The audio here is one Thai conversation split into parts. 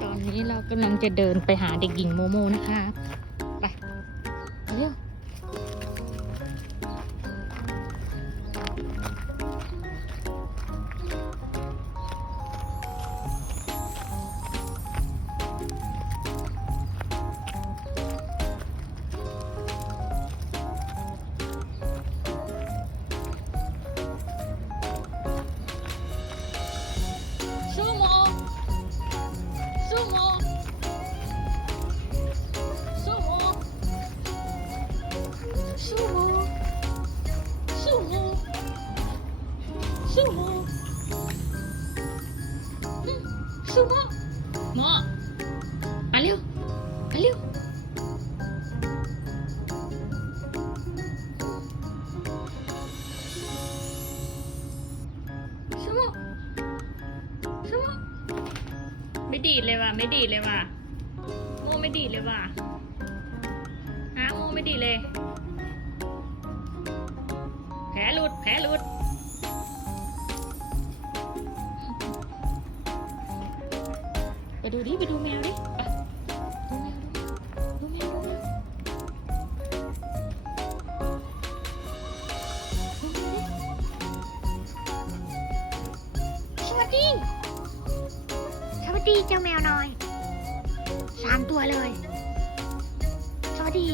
ตอนนี้เรากำลังจะเดินไปหาเด็กหญิงโมโมนะคะ ไปเร็ว ซูโมอืมซูโมหมอมาเร็วมาเร็วซูโมชั่วโมงไม่ดีดเลยว่ะไม่ดีดเลยว่ะโมไม่ดีดเลยว่ะฮะโมไม่ดีดเลยแผลหลุดแผลหลุด ดูดิ ไปดูแมวดิไปดูแมวดูแมวดูแมวดูแมวสวัสดีสวัสดีเจ้าแมวน้อยสามตัวเลย สวัสดี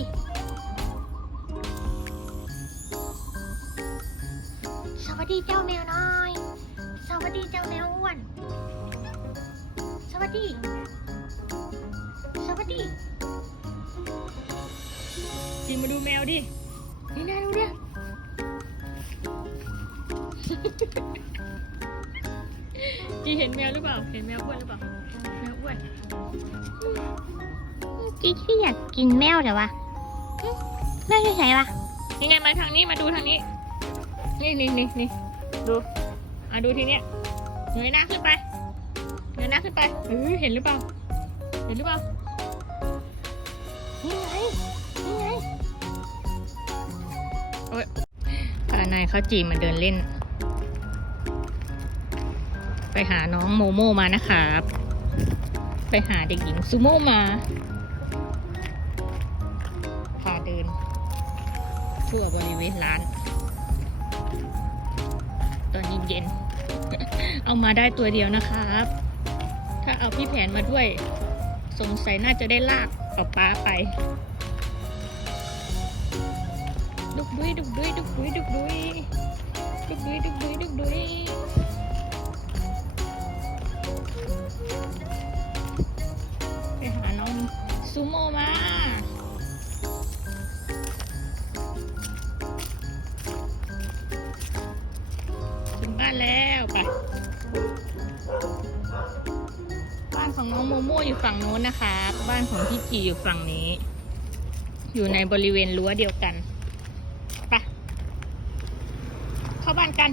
สวัสดีเจ้าแมวน้อย สวัสดีเจ้าแมวอ้วน วัสดี สวัสดีจีมาดูแมวดินี่น่าดูดิจีเห็นแมวหรือเปล่า เห็นแมวอ้วนหรือเปล่า แมวอ้วนจีขี้อยากกินแมวแต่ว่าแม่ใช่ไหนวะยังไงมาทางนี้มาดูทางนี้ นี่นี่นี่นี่ดู อะดูทีเนี้ยเงยหน้าขึ้นไป เงยน้าขึ้นไปเออเห็นหรือเปล่า เห็นหรือเปล่า นี่ไง นี่ไงโอ้ยพานายเขาจีมาเดินเล่น ไปหาน้องโมโมมานะครับ ไปหาเด็กหญิงซูโมมา พาเดิน ทั่วบริเวณร้าน ตอนเย็นๆเอามาได้ตัวเดียวนะครับ ถ้าเอาพี่แผนมาด้วย สงสัยน่าจะได้ลากเอาป้าไปดุกดุยดุกดุยดุกดุยดุกดุยดุกดุยดุกดุยดุกดุยไปหาน้องซูโม่มาถึงบ้านแล้วไป ของน้องโมโม่อยู่ฝั่งโน้นนะคะ บ้านของพี่จีอยู่ฝั่งนี้ อยู่ในบริเวณรั้วเดียวกัน ไป เข้าบ้านกัน